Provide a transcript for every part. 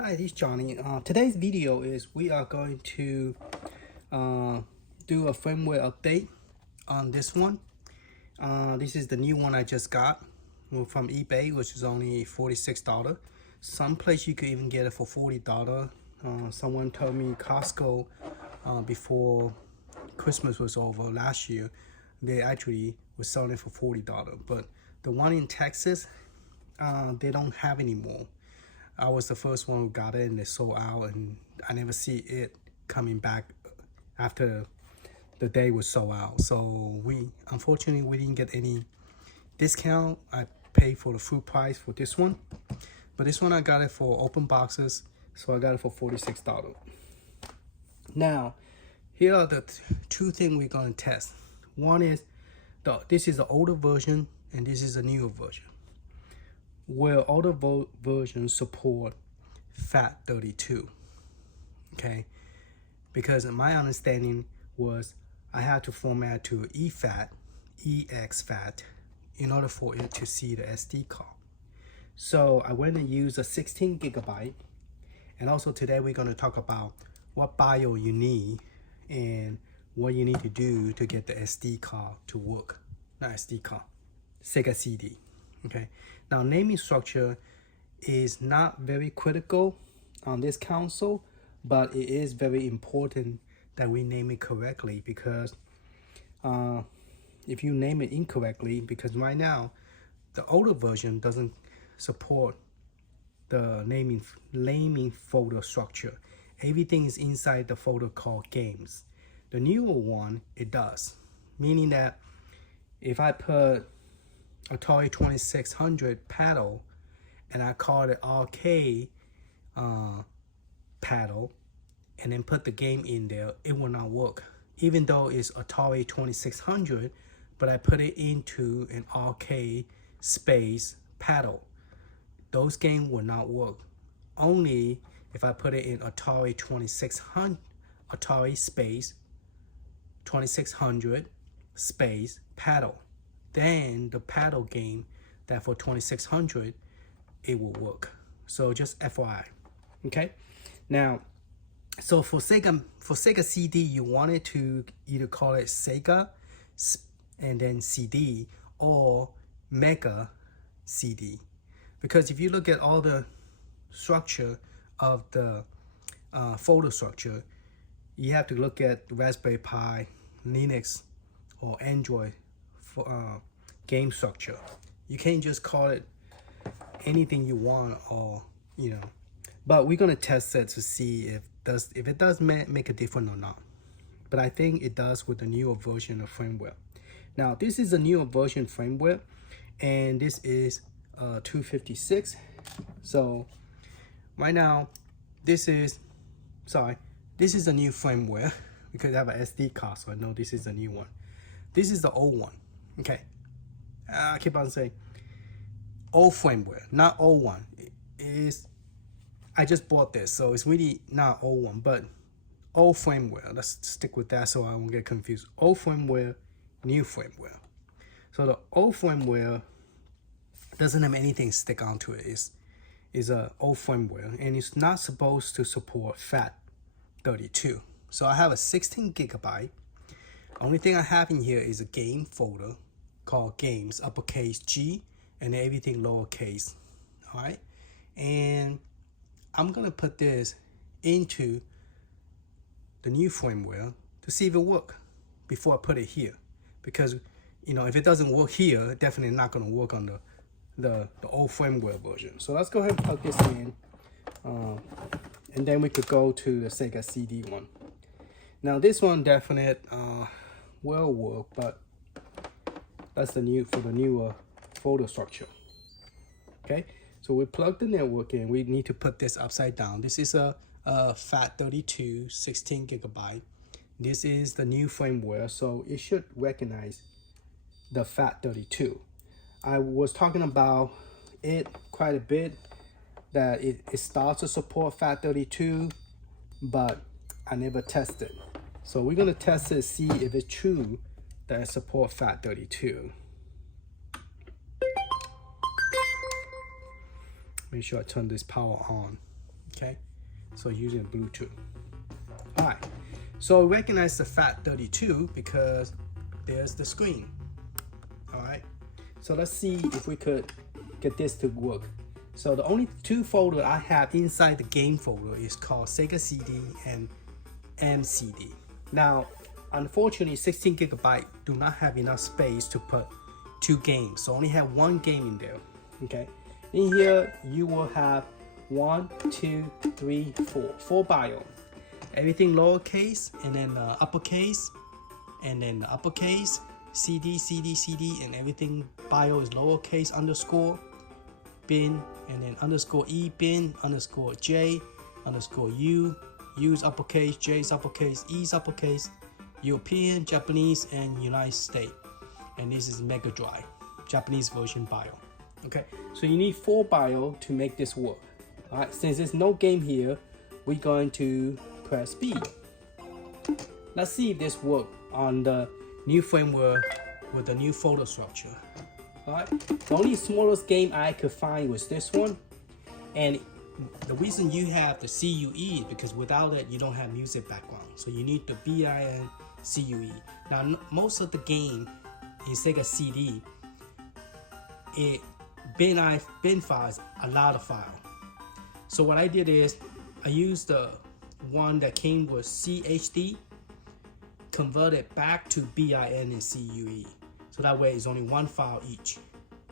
Hi, this is Johnny. Today's video is we are going to do a firmware update on this one. This is the new one I just got from eBay, which is only $46. Some place you could even get it for $40. Someone told me Costco before Christmas was over last year, they actually were selling it for $40. But the one in Texas, they don't have anymore. I was the first one who got it and it sold out, and I never see it coming back after the day was sold out. So unfortunately we didn't get any discount. I paid for the full price for this one, but this one I got it for open boxes, so I got it for $46. Now here are the two things we're going to test. One is this is the older version and this is a newer version. Where older versions support FAT32, okay? Because my understanding was I had to format to exFAT in order for it to see the SD card. So I went and used a 16 gigabyte, and also today we're going to talk about what BIOS you need and what you need to do to get the SD card to work. Not SD card, Sega CD. Okay, now naming structure is not very critical on this console, but it is very important that we name it correctly, because if you name it incorrectly, because right now the older version doesn't support the naming folder structure. Everything is inside the folder called games. The newer one, it does, meaning that if I put Atari 2600 paddle and I call it arcade paddle and then put the game in there, it will not work. Even though it's Atari 2600, but I put it into an arcade space paddle, those games will not work. Only if I put it in Atari 2600, Atari space 2600 space paddle, then the paddle game that for 2600 it will work. So just FYI. Okay, now so for Sega CD, you wanted to either call it Sega and then CD or Mega CD, because if you look at all the structure of the folder structure, you have to look at Raspberry Pi, Linux, or Android for game structure. You can't just call it anything you want, or but we're gonna test it to see if it does make a difference or not. But I think it does with the newer version of firmware. Now this is a newer version firmware, and this is 256. So right now this is a new firmware because I have an SD card, so I know this is a new one. This is the old one. Okay, I keep on saying old firmware, not old one. I just bought this, so it's really not old one, but old firmware. Let's stick with that so I won't get confused. Old firmware, new firmware. So the old firmware doesn't have anything stick onto it. It's a old firmware, and it's not supposed to support FAT32. So I have a 16 gigabyte. Only thing I have in here is a game folder called games, uppercase G, and everything lowercase. All right, and I'm gonna put this into the new firmware to see if it works before I put it here, because if it doesn't work here, definitely not gonna work on the old firmware version. So let's go ahead and plug this in, and then we could go to the Sega CD one. Now this one definite will work, but that's for the newer folder structure. Okay, so we plug the network in. We need to put this upside down. This is a FAT32 16 gigabyte. This is the new firmware, so it should recognize the FAT32. I was talking about it quite a bit, that it starts to support FAT32, but I never tested. So we're gonna test it, see if it's true that it supports FAT32. Make sure I turn this power on. Okay, so using Bluetooth. All right, so recognize the FAT32 because there's the screen. All right, so let's see if we could get this to work. So the only two folders I have inside the game folder is called Sega CD and MCD. Now, unfortunately, 16 gigabyte do not have enough space to put two games, so only have one game in there. Okay, in here you will have 1, 2, 3, 4 bio. Everything lowercase and then uppercase, and then uppercase CD, CD, CD, and everything bio is lowercase underscore bin, and then underscore E bin, underscore J, underscore U, U's uppercase, J's uppercase, E's uppercase, European, Japanese, and United States. And this is Mega Drive, Japanese version bio. Okay, so you need 4 bio to make this work. All right, since there's no game here, we're going to press B. Let's see if this works on the new firmware with the new folder structure. All right, the only smallest game I could find was this one, and the reason you have the CUE is because without it you don't have music background, so you need the BIN CUE. Now most of the game in Sega CD, bin files a lot of file. So what I did is I used the one that came with CHD, converted back to BIN and CUE. So that way it's only one file each.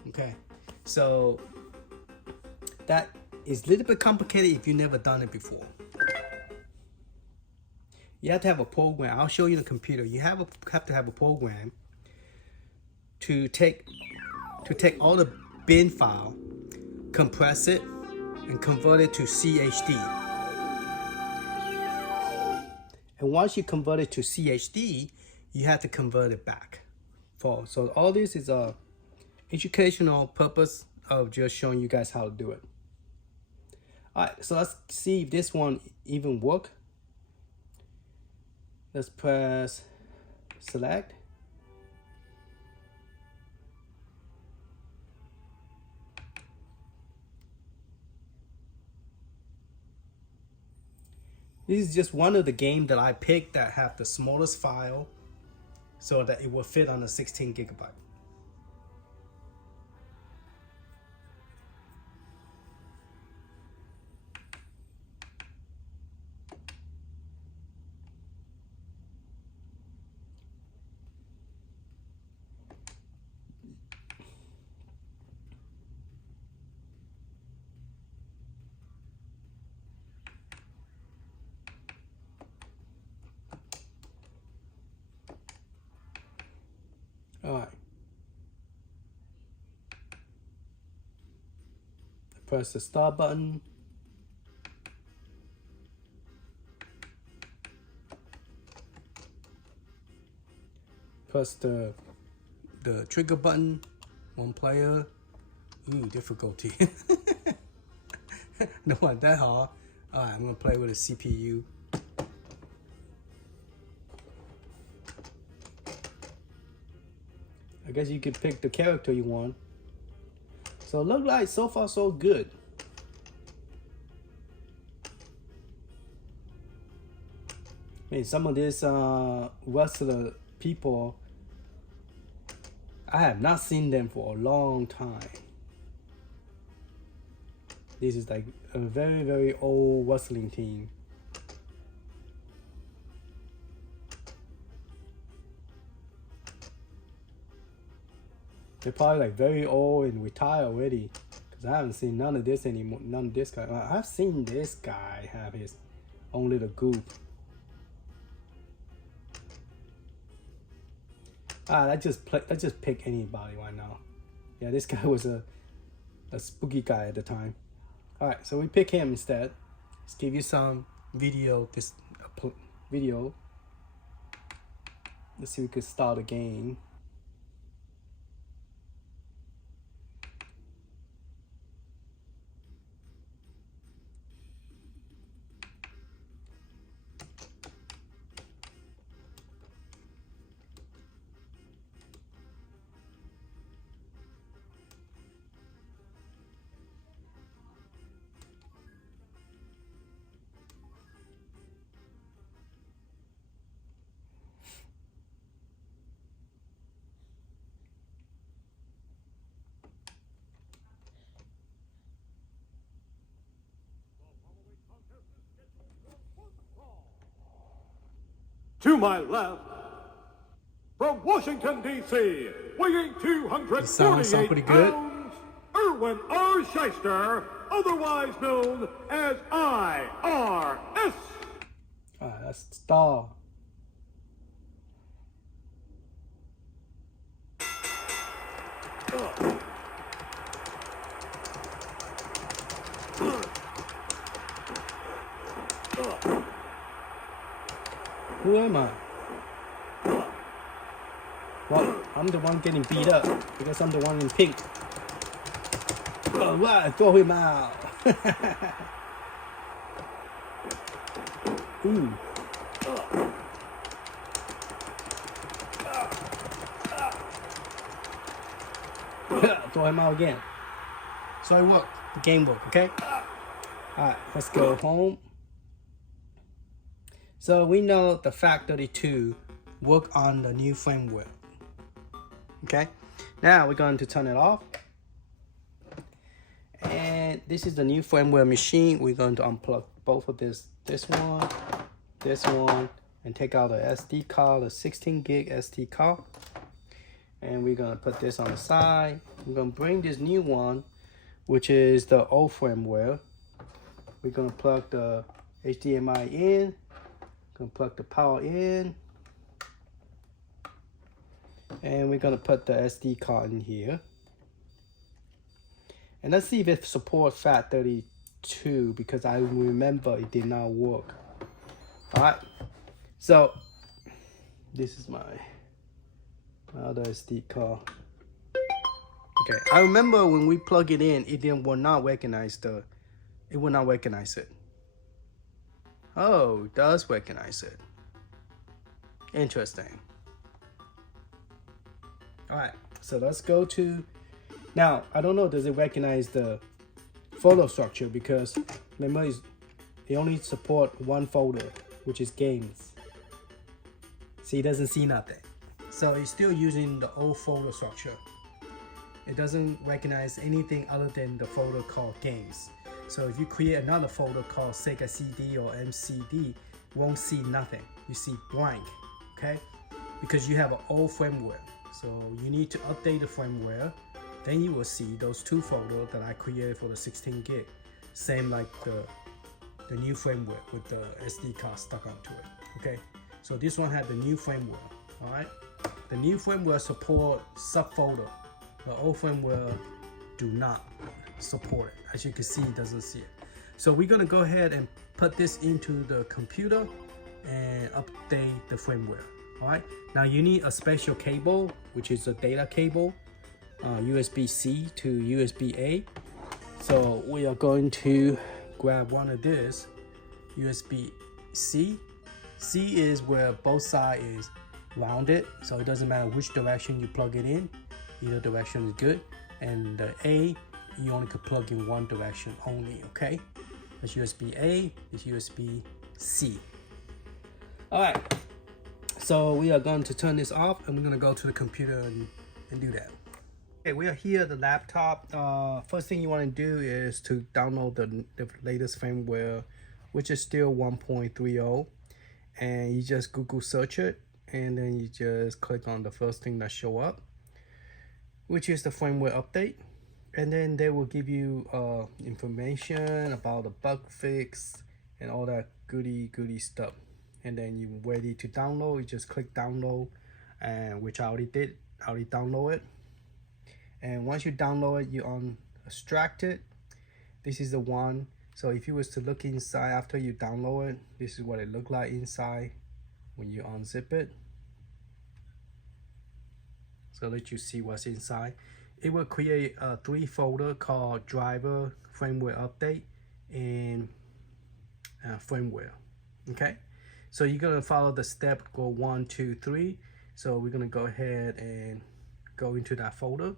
Okay, so that is a little bit complicated if you've never done it before. You have to have a program. I'll show you the computer. You have to have a program to take all the bin file, compress it, and convert it to CHD. And once you convert it to CHD, you have to convert it back. So all this is a educational purpose of just showing you guys how to do it. All right, so let's see if this one even work. Let's press select. This is just one of the games that I picked that have the smallest file so that it will fit on a 16 gigabyte. All right. Press the start button. Press the trigger button. One player. Ooh, difficulty. Don't want that hard. All right, I'm gonna play with a CPU. I guess you can pick the character you want. So it looks like so far so good. I mean, some of these wrestler people, I have not seen them for a long time. This is like a very, very old wrestling team. They're probably like very old and retired already, because I haven't seen none of this anymore. None of this guy. I've seen this guy have his own little group. Let's just pick anybody right now. Yeah, this guy was a spooky guy at the time. All right, so we pick him instead. Let's give you some video. Video. Let's see if we could start a game. To my left, from Washington, D.C., weighing Sounds pretty 248 good. pounds, Erwin R. Shyster, otherwise known as IRS. Alright, that's the star. Who am I? Well, I'm the one getting beat up because I'm the one in pink. Alright, throw him out. Ooh. Throw him out again. So it worked. The game worked, okay? Alright, let's go home. So we know the FAT32 work on the new firmware. Okay, now we're going to turn it off. And this is the new firmware machine. We're going to unplug both of this one, and take out the SD card, the 16 gig SD card. And we're gonna put this on the side. We're gonna bring this new one, which is the old firmware. We're gonna plug the HDMI in. Gonna plug the power in, and we're gonna put the SD card in here, and let's see if it supports FAT32, because I remember it did not work. All right, so this is my other SD card. Okay, I remember when we plug it in, it will not recognize it. Oh, it does recognize it. Interesting. All right, so let's go to, now, I don't know, does it recognize the folder structure? Because remember, it only support one folder, which is games. See, it doesn't see nothing. So it's still using the old folder structure. It doesn't recognize anything other than the folder called games. So if you create another folder called SegaCD or MCD, you won't see nothing. You see blank, okay? Because you have an old firmware. So you need to update the firmware. Then you will see those two folders that I created for the 16 gig. Same like the new firmware with the SD card stuck onto it, okay? So this one had the new firmware, all right? The new firmware support subfolder. The old firmware do not support it. As you can see, it doesn't see it. So we're gonna go ahead and put this into the computer and update the firmware. All right, now you need a special cable, which is a data cable, USB-C to USB-A. So we are going to grab one of this, USB-C. C is where both sides is rounded, so it doesn't matter which direction you plug it in, either direction is good. And the A, you only could plug in one direction only, okay? That's USB-A, it's USB-C. All right, so we are going to turn this off, and we're gonna go to the computer and do that. Okay, we are here at the laptop. First thing you wanna do is to download the latest firmware, which is still 1.30, and you just Google search it, and then you just click on the first thing that show up, which is the firmware update. And then they will give you information about the bug fix and all that goody stuff. And then you're ready to download, you just click download, and which I already did. I already download it. And once you download it, you extract it. This is the one. So if you was to look inside after you download it, this is what it looked like inside when you unzip it. So let you see what's inside. It will create a 3 folder called driver, firmware update, and firmware. Okay, so you're gonna follow the step, go 1, 2, 3. So we're gonna go ahead and go into that folder,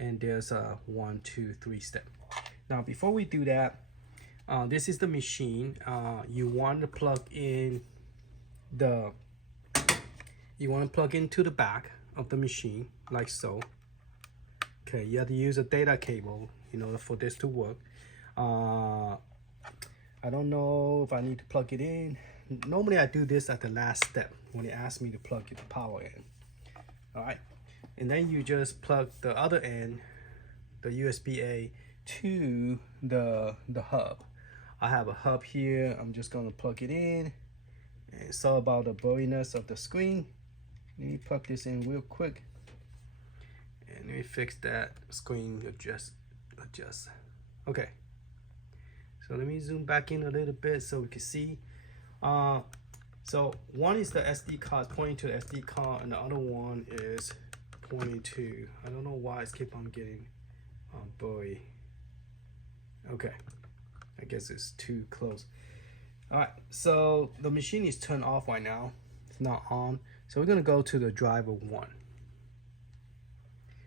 and there's a 1, 2, 3 step. Now before we do that, this is the machine. You want to plug in into the back of the machine like so. Okay, you have to use a data cable in order for this to work. I don't know if I need to plug it in. Normally I do this at the last step when it asks me to plug the power in. All right, and then you just plug the other end, the USB-A, to the hub. I have a hub here. I'm just gonna plug it in. And it's all about the blurriness of the screen. Let me plug this in real quick. And let me fix that screen adjust. Okay. So let me zoom back in a little bit so we can see. So one is the SD card pointing to the SD card, and the other one is pointing to. I don't know why it's keep on getting blurry. Okay, I guess it's too close. All right, so the machine is turned off right now. It's not on. So we're gonna go to the driver 1.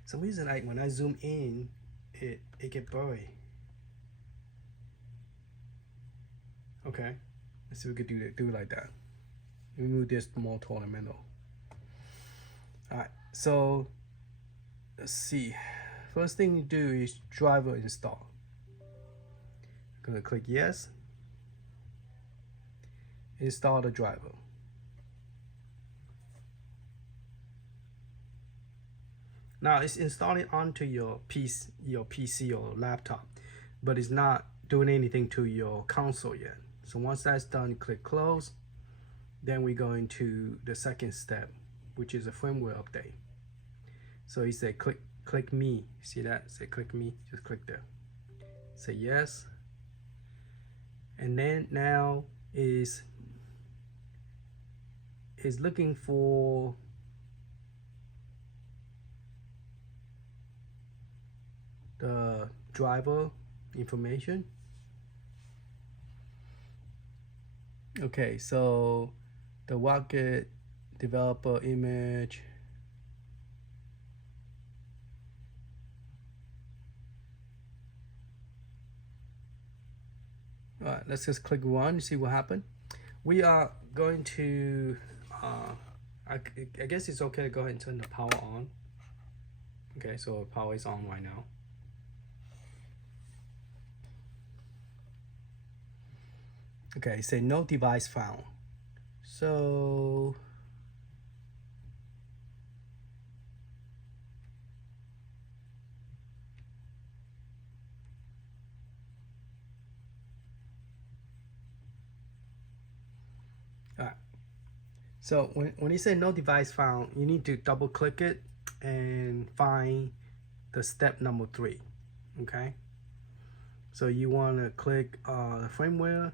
So reason when I zoom in, it get blurry. Okay, let's see if we could do it like that. Let me move this more toward the middle. All right, so let's see. First thing you do is driver install. I'm gonna click yes. Install the driver. Now it's installing onto your PC or laptop, but it's not doing anything to your console yet. So once that's done, you click close. Then we go into the second step, which is a firmware update. So you say click me. See that? Say click me. Just click there. Say yes. And then now is looking for the driver information. Okay, so the Rocket developer image. All right, let's just click run, see what happened. We are going to, I guess it's okay to go ahead and turn the power on. Okay, so power is on right now. Okay, say no device found. So all right. So when you say no device found, you need to double click it and find the step number 3. Okay. So you want to click the firmware.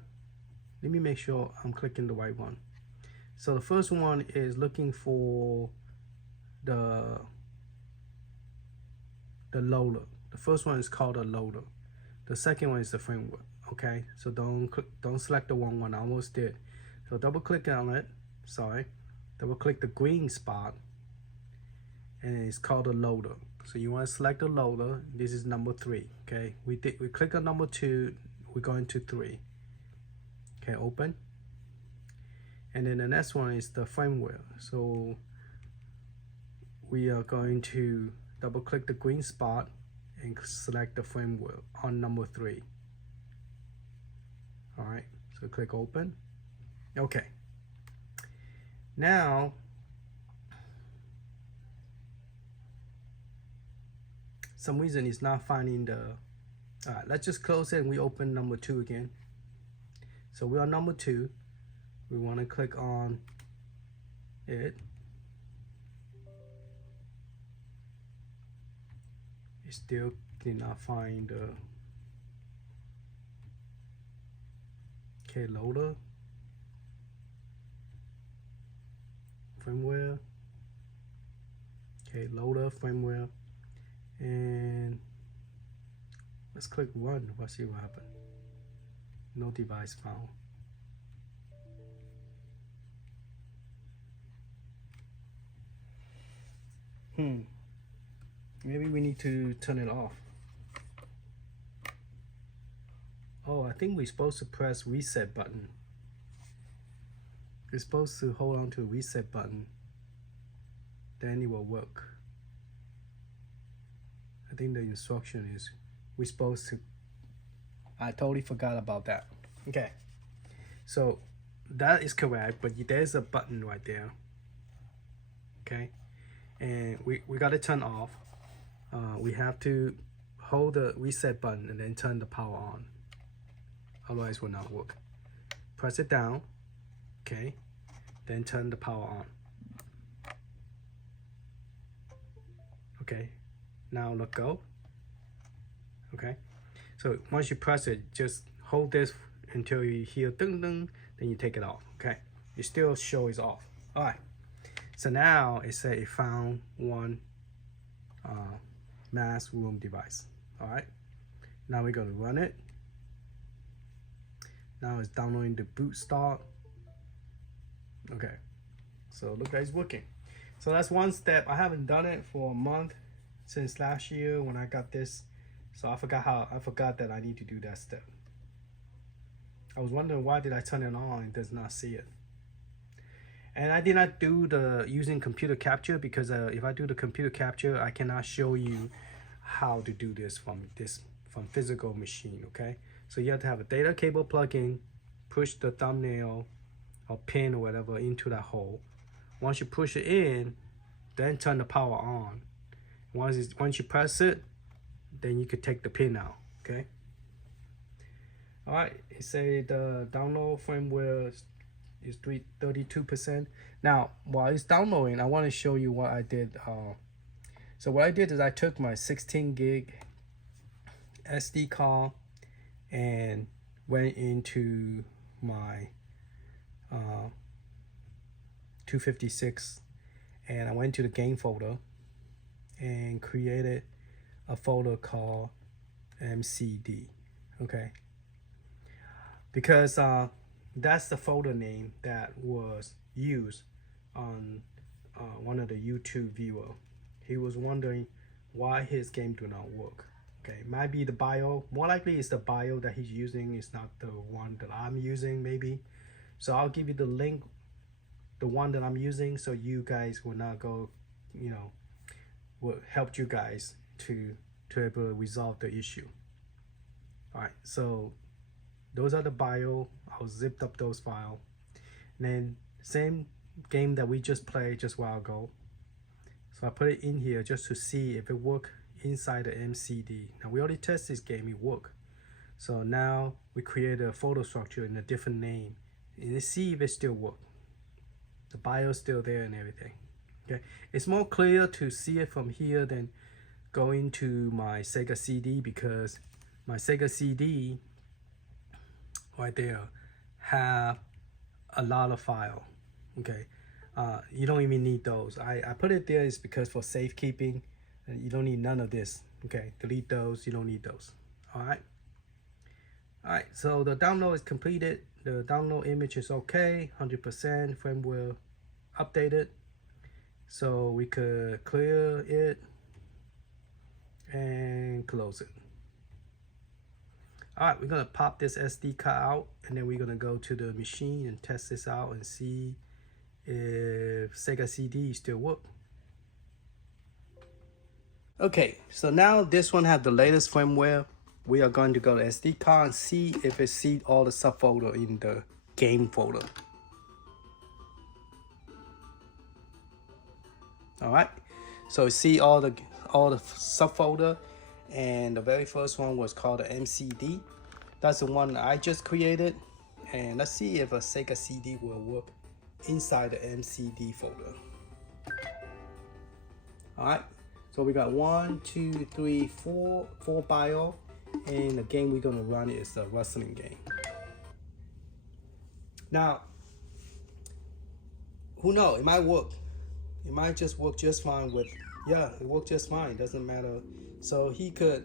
Let me make sure I'm clicking the right one. So the first one is looking for the loader. The first one is called a loader. The second one is the firmware. Okay, so don't select the wrong one. I almost did. So double click on it. Sorry, double click the green spot, and it's called a loader. So you want to select the loader. This is number 3. Okay, we click on number 2. We're going to 3. Okay, open. And then the next one is the firmware. So we are going to double click the green spot and select the firmware on number 3. All right, so click open. Okay. Now, some reason it's not finding the, all right, let's just close it and we open number 2 again. So we're on number 2. We want to click on it. It still did not find the loader, firmware, loader, firmware, and let's click run. Let's see what happened. No device found. Maybe we need to turn it off. Oh, I think we're supposed to press reset button. We're supposed to hold on to reset button. Then it will work. I think the instruction is we're supposed to. I totally forgot about that. Okay, so that is correct, but there's a button right there. Okay, and we got to turn off. We have to hold the reset button and then turn the power on. Otherwise, it will not work. Press it down. Okay, then turn the power on. Okay, now let go. Okay, so once you press it, just hold this until you hear ding ding, then you take it off. Okay, it still shows off. All right, so now it says it found one mass room device. All right, now we're going to run it. Now it's downloading the boot start. Okay, so look, it's working. So that's one step. I haven't done it for a month since last year when I got this. So I forgot that I need to do that step. I was wondering why did I turn it on and does not see it. And I did not do the using computer capture because if I do the computer capture, I cannot show you how to do this from physical machine. Okay, so you have to have a data cable plug in, push the thumbnail or pin or whatever into that hole. Once you push it in, then turn the power on. Once you press it, then you could take the pin out. Okay. All right. It say the download firmware is 32%. Now, while it's downloading, I want to show you what I did. So what I did is I took my 16 gig SD card and went into my 256, and I went to the game folder and created a folder called MCD. Okay, because that's the folder name that was used on one of the YouTube viewer. He was wondering why his game do not work. Okay, might be the bio. More likely it's the bio that he's using. It's not the one that I'm using, maybe. So I'll give you the link, the one that I'm using, so you guys will not go, will help you guys to able to resolve the issue. All right, so those are the bio. I'll zip up those files. And then same game that we just played just a while ago. So I put it in here just to see if it works inside the MCD. Now we already tested this game, it worked. So now we create a folder structure in a different name and see if it still works. The bio is still there and everything. Okay, it's more clear to see it from here than going to my Sega CD, because my Sega CD right there have a lot of file. Okay, you don't even need those. I put it there is because for safekeeping, and you don't need none of this. Okay, delete those, you don't need those. All right, so the download is completed. The download image is okay, 100% firmware updated, so we could clear it and close it. All right, we're gonna pop this SD card out, and then we're gonna go to the machine and test this out and see if Sega CD still work. Okay, so now this one have the latest firmware. We are going to go to SD card and see if it sees all the subfolder in the game folder. All right, so see all the subfolder, and the very first one was called the MCD. That's the one I just created, and let's see if a Sega CD will work inside the MCD folder. All right, so we got 1, 2, 3, 4 bio, and the game we're gonna run is a wrestling game. Now, who knows? It might work. It might just work just fine with, yeah, it worked just fine. Doesn't matter. So the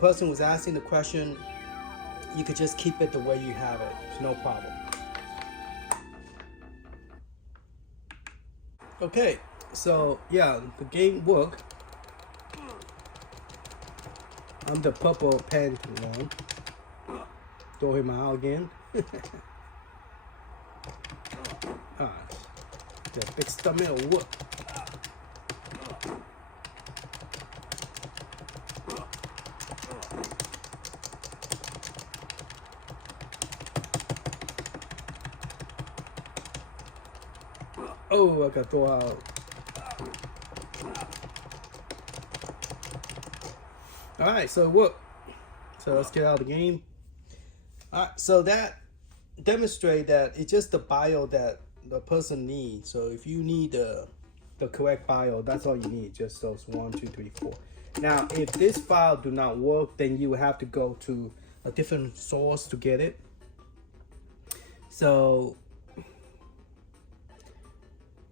person was asking the question, you could just keep it the way you have it. It's no problem. Okay, so yeah, the game worked. I'm the purple pen one. Throw him out again. Alright, the big stomach will work. Oh, I got throw out. All right, so what? So let's get out of the game. All right, so that demonstrate that it's just the BIOS that the person needs. So if you need the correct BIOS, that's all you need. Just those 1, 2, 3, 4. Now, if this file do not work, then you have to go to a different source to get it. So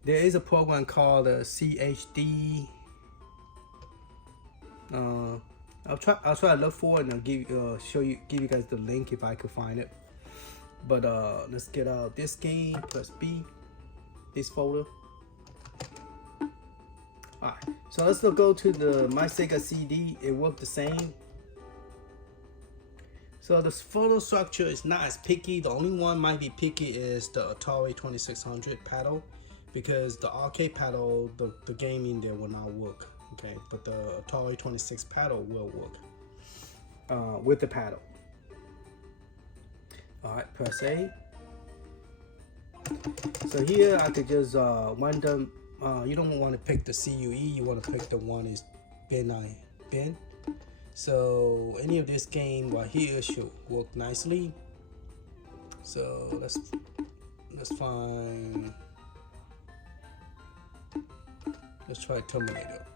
there is a program called CHD. I'll try to look for it and I'll give you guys the link if I could find it. But let's get out this game. Press B. This folder. Alright, so let's go to the my Sega CD. It worked the same. So the photo structure is not as picky. The only one might be picky is the Atari 2600 paddle, because the arcade paddle, the game in there will not work. Okay, but the Atari 26 paddle will work with the paddle. Alright, press A. So here I could just random. You don't want to pick the CUE, you want to pick the one is bin. So any of this game right here should work nicely. So let's try Terminator.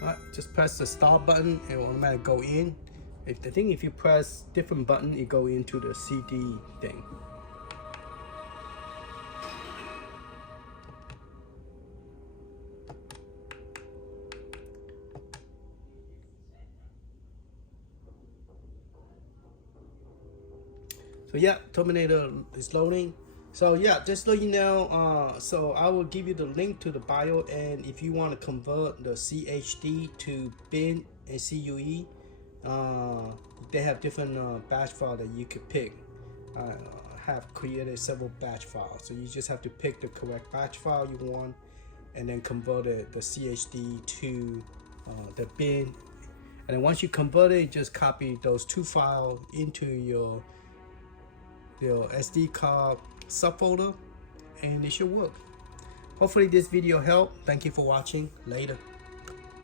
Alright, just press the start button, it will automatically go in. If you press different button, it go into the CD thing. So yeah, Terminator is loading. So yeah, just so you know, so I will give you the link to the BIOS, and if you want to convert the CHD to bin and CUE, they have different batch files that you could pick. I have created several batch files, so you just have to pick the correct batch file you want, and then convert the CHD to the bin. And then once you convert it, just copy those two files into your SD card subfolder, and it should work. Hopefully this video helped. Thank you for watching. Later.